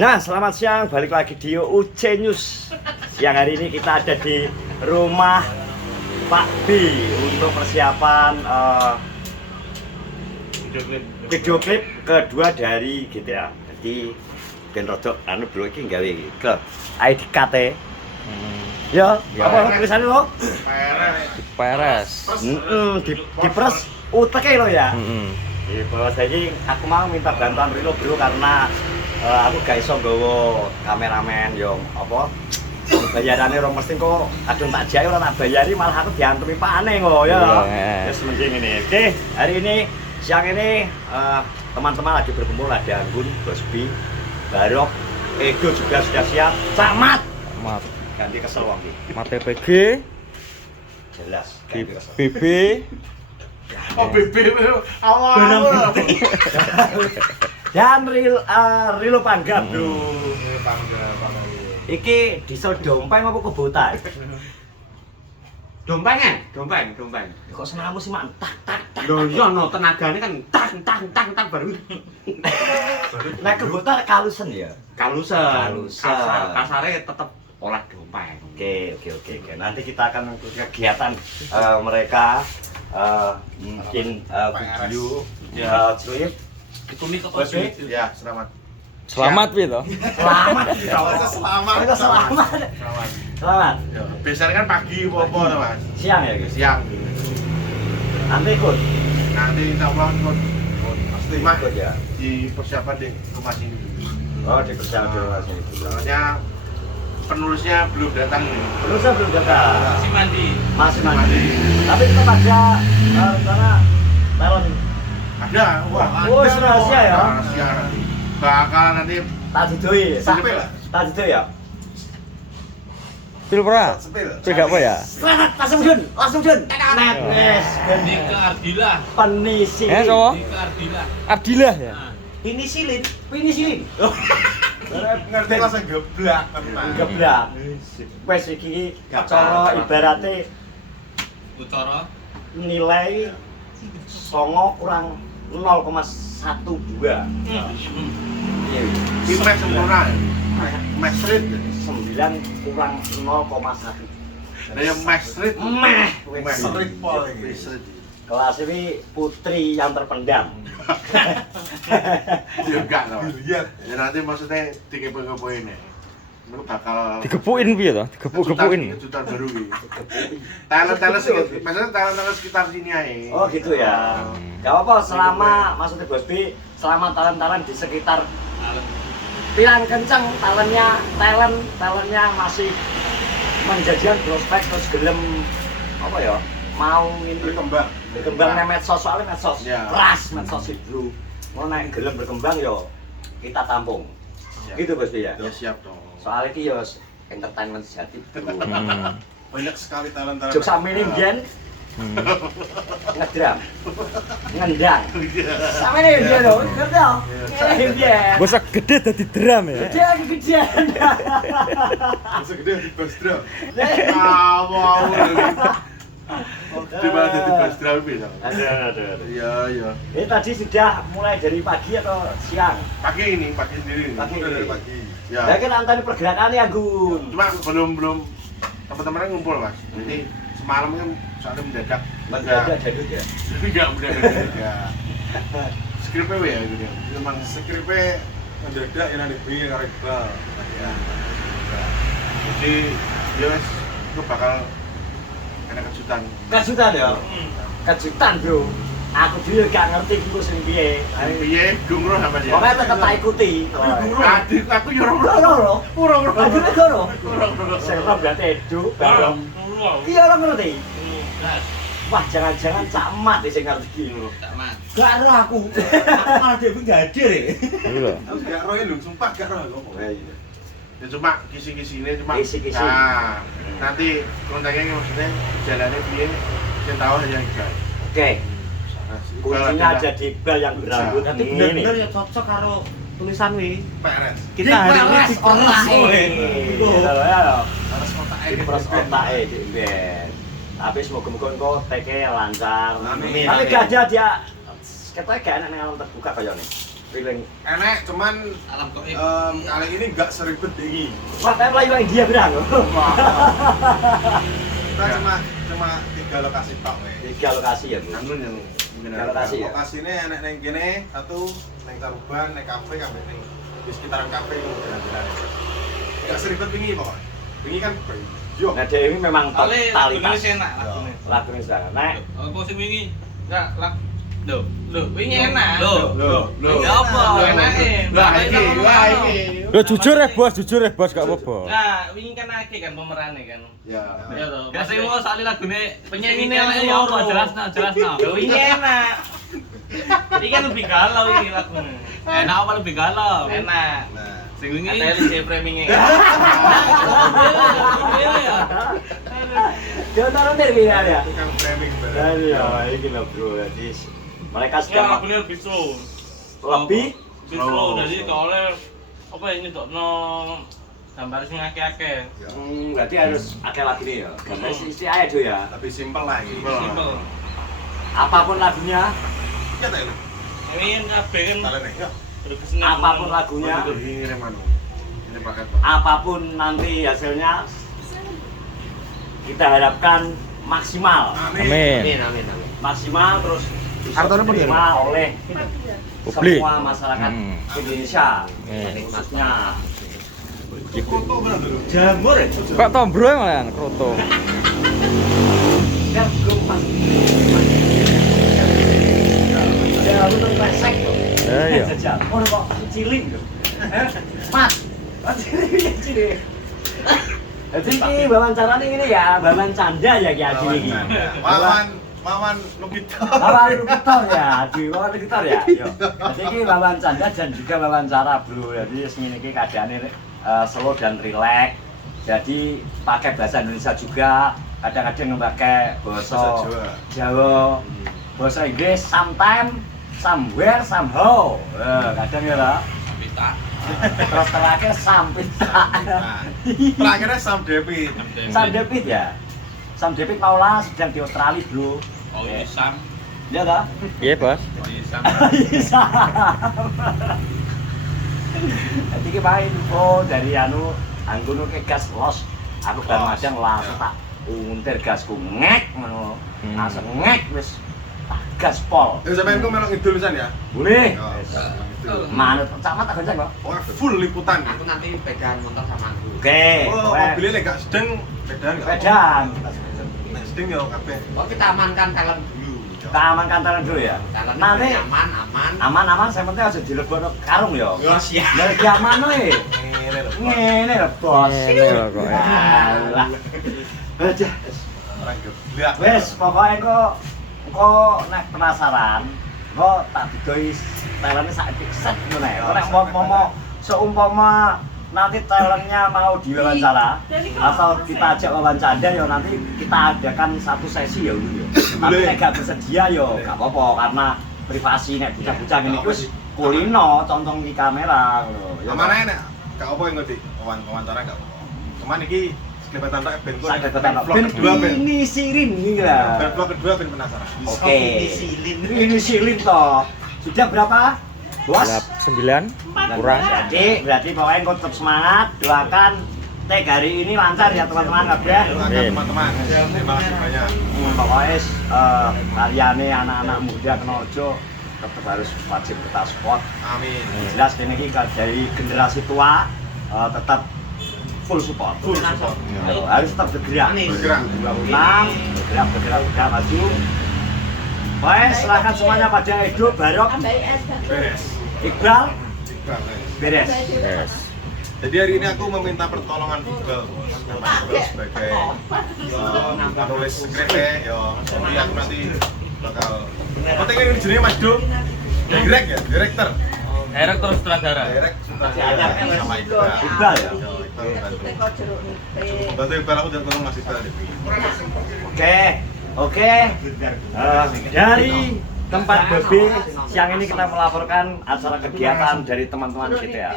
Nah, selamat siang, balik lagi di UC News. Siang hari ini kita ada di rumah Pak B untuk persiapan video klip kedua dari GTA. Jadi ben rodok anu bro iki gawe iki. ID KT. Ya, apa tulisannya lo? Peres. Diperes uteke lo ya. Di bawah saya aku mau minta bantuan Rilo bro karena aku gak iso nggawa kameramen yo apa bayarane rong mesti kok kadung tak jaya ora tak bayari malah aku diantemi pane kok ya. Wis mending ini. Oke, hari ini siang ini teman-teman lagi berkumpul, ada Anggun, Bosbi, Barok, Ego juga sudah siap. Camat. Ganti kesel wong iki. Mat PPG Jelas. Ganti kesel. BB Oh BB awal. Dan Rilo Panggap bro. Panggap. Iki diesel dompeng apa kebutan? Dompeng. Kok senamu sih mak tak tak tak. Lho iya no tenagane kan tak baru. Nek kebutan kalusen ya. Kalusen. Kalusen. Kasare tetep olah dompeng. Oke. Nanti kita akan mengikuti kegiatan mereka mungkin video klip. Itu nih kok Ya, selamat Pi toh. Selamat. Ya, biasanya kan pagi apa Mas? Siang ya guys. Siang. Nanti ikut. Nanti insya Allah ikut. Pasti Mas, ikut ya. di persiapan di rumah sini. Oh, dipersiapkan dulu Mas ini. Soalnya penulisnya belum datang nih. Penulisnya belum datang. Masih mandi. Mandi. Tapi tetap ada rencana talent. Ada, wah. Oh, rahasia ya. Rahasia. Bakal nanti Tak didoi. Sepil lah. Tak didoi ya. Pilpra. Pil gak apa ya? Selamat, langsung Jun. Net, wes. Nika Ardila. Penisi. Cowok? Nika Ardila. Abdillah ya. Penisilin. ngerti langsung geblak. Geblak. Wes iki cara ibarate Utara. nilai songo kurang 0,12. Iya. Di Max sempurna. Max Street. 9 kurang 0,1. Nah, yang Max Street. Meh. Max Street Pol ini. Kelas ini putri yang terpendam. Ya enggak loh. Ya nanti maksudnya dikepo-kepoin ya. Itu bakal Digepukin Pi toh? Digepukin. Kejutan baru gitu. Talent maksudnya talent sekitar sini aja. Oh gitu ya. Gak apa-apa selama maksudnya Bosbi selama talent di sekitar pilihan kenceng talentnya masih menjadikan prospek terus gelem apa ya mau ini berkembang nih medsos soalnya medsos Ya. ras medsos itu mau naik gelem berkembang yo kita tampung gitu Bosbi ya. Ya siap dong. Soalnya itu yo entertainment sejati. Banyak sekali talent-talent. Jok sama ini Bian ngedram, ngendang. Sama ini Bian loh, ngerti loh? Ini Bian. Bosok gede dadi drum ya. Dia kegedean. Segede di bass drum. Wow. Di mana di bass drum itu? Ada. Iya. Ini tadi sudah mulai dari pagi atau siang? Pagi sendiri. Pagi. Ya. Ya kan antara pergerakannya Gun. Cuma belum teman-temannya ngumpul Mas. Jadi semalam kan soalnya mendadak. Mendadak jadut ya. Enggak mendadak. Ya. Skripnya ya gitu. Memang skripnya mendadak yang ada bingung karo Iqbal. Ya. Jadi ya wes itu bakal ada kejutan. Kejutan ya? Kejutan bro. Aku dulu gak ngerti itu sing piye. Piye gungro sama dia. Pokoknya tetep tak ikuti. Adik aku yo Urung. Adine goro. Sing ora berarti Edo, Barong. Iya ora ngerti. Wah, jangan-jangan camat sing ngerti. Camat. Gak ero aku. Malah dia gak hadir ya. Iya. Aku gak roh lho, sumpah gak roh ngomong. Ya cuma kisi-kisine cuma. Kisi-kisi. Nah, nanti kontaknya maksudnya jalannya piye, saya tahu hanya Iqbal. Oke. Kuncinya ada di Iqbal yang berambut Nanti ini. bener-bener ya cocok karo tulisan wi. PRS. Kita hari ini di kelas Harus kotaknya Di pros otake di Ben. Tapi semoga-moga engko teke lancar. Amin. Tapi gak ada dia. Katanya gak enak ning alam terbuka kaya ini. feeling. Enak, cuman Alam kok kali ini nggak seribet ini. Wah, kayak Melayu India berang. Kita cuma 3 lokasi tok nih. 3 lokasi ya, Bu. Anu yang Tiga lokasi ya? Lokasinya enak neng kene, satu neng Taruban, neng kafe, kabeh neng di sekitaran kafe itu jalan-jalan. Nggak seribet wingi pokoknya. Wingi kan yo. Nah, dia ini memang Ale totalitas. lagune enak lagune. Lagunya sana. Nek, Apa sing wingi? Enggak, Loh, wingi enak. Loh. Ya apa? Enake. Loh jujur ya bos gak apa-apa. Nah, wingi kan akeh kan pemerane kan. Ya. Ya toh. Kasih mau soalnya lagune penyanyine ya apa jelasno. Loh, wingi enak. Ini kan lebih galau ini lagunya. Enak apa lebih galau? Enak. Nah, Sing wingi ada di framing-nya. dia taruh dari ya. itu kan framing Dan bareng. ya, ini lah bro. Jadi mereka Ya, sudah lagunya lebih slow. lebih Lebih slow. Jadi kalau apa ini dokno gambar sing akeh-akeh. Ya. berarti harus akeh lagi nih ya. Gambar isi aja tuh ya. Lebih simpel lah ini. Simple. Apapun lagunya, Ya tak lu. Ini kabeh kan Kalian nih. Ya. berkesenian. apapun lagunya, Ini remanu. Ini paket. apapun nanti hasilnya kita harapkan maksimal. Amin. Maksimal terus bisa Hartanya pun diterima oleh Publik. semua masyarakat Indonesia. Khususnya Foto benar dulu. jamur ya. Kok tombro malah kroto. Dan gemas. Ya betul resek tuh. Iya. Jajal. Oh kok ciling tuh. Mas. Ciling. Jadi ini wawancara ini ya, Wawan Canda ya Ki Adi ini. Wawan Lukito. Wawan Lukitor ya, Adi Wawan Lukitor ya. Yo. Jadi ini Wawan Canda dan juga wawancara bro. Jadi ini keadaannya slow dan rileks. Jadi pakai bahasa Indonesia juga. Kadang-kadang pakai bahasa Jawa, bahasa Inggris, sometimes, somewhere, somehow. Kadang ya lah. Pita. Terus terakhir Sampita. Terakhirnya Sam David. Sam David ya. Sam David Paula sedang di Australia bro. Oh ini Sam. Iya tak? Iya bos. Ini Sam. Bisa. Jadi kita main info dari Anggono ke gas los. Aku dan Madang langsung tak untir gasku ngek ngono. Langsung ngek wis tak gaspol. Sampeyan ku melok ngidul pisan ya? Boleh. Oh, Manut sama tak gonceng kok. pokoknya full liputan. Aku nanti pegang motor sama aku. Oke. Oh, mobilnya nek gak sedeng, bedaan gak? Pedan. Nek sedeng ya kabeh. Oh, kita amankan kalem dulu. Kita amankan talent dulu ya. Kalem Nanti aman. aman-aman saya penting aja dilebokno karung ya. Ya siap. Lagi aman wae. Ngene lho. Ngene lho bos. Ngene lho kok, ya. Alah. Aja. Ora geblak. Wes pokoknya kok nek penasaran, kok tak bidoi talentnya sak set ngono ya. Kok nek mau seumpama nanti talentnya mau diwawancara atau kita ajak wawancara ya nanti kita adakan satu sesi ya dulu ya. Tapi nek gak bersedia ya gak apa-apa karena privasi nek bocah-bocah ngene iki wis kulino contong di kamera lho. Ya mana nek gak apa yang ngerti wawancara gak apa. Cuman iki sekelebetan tok ben kok. Sak deketan vlog kedua ben. ini sirin iki lah. Ben vlog kedua ben penasaran. Oke. Ini silin toh. Sudah berapa? Bos? 9 kurang. Jadi berarti pokoknya kau tetap semangat, doakan tag hari ini lancar ya teman-teman kabeh. Doakan teman-teman. Terima kasih banyak. Pokoknya kalian anak-anak muda Kenojo tetap harus wajib kita support. Amin. Jelas ini dari generasi tua tetap full support. Full support. Harus tetap bergerak. Bergerak. 26 bergerak maju. Baik, silakan semuanya pada Edo, Barok, Beres. Iqbal, Iqbal, beres. Yes. Jadi hari ini aku meminta pertolongan Iqbal. Iqbal sebagai penulis skripnya. Jadi aku nanti bakal. Penting ini jenenge Mas Do. Direct ya, director. Direktur sutradara. Direct sutradara sama Iqbal. Iqbal ya? Iqbal bantu. Bantu Iqbal aku udah ngomong Mas Iqbal. Oke. Dari tempat BB siang ini kita melaporkan acara kegiatan dari teman-teman kita ya.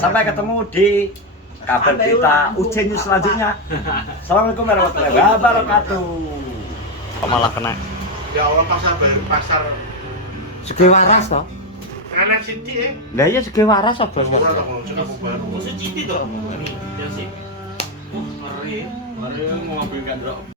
Sampai ketemu di kabar berita UJ News selanjutnya. Assalamualaikum warahmatullahi wabarakatuh. Kok malah kena. Ya Allah pasar Segi waras toh. Karena sidik Lah iya sege waras apa bos? ora tak ngono aku baru Musuh citi tuh. Ini, ya sih. Ngeri. Ngeri mau ngambil gandrok.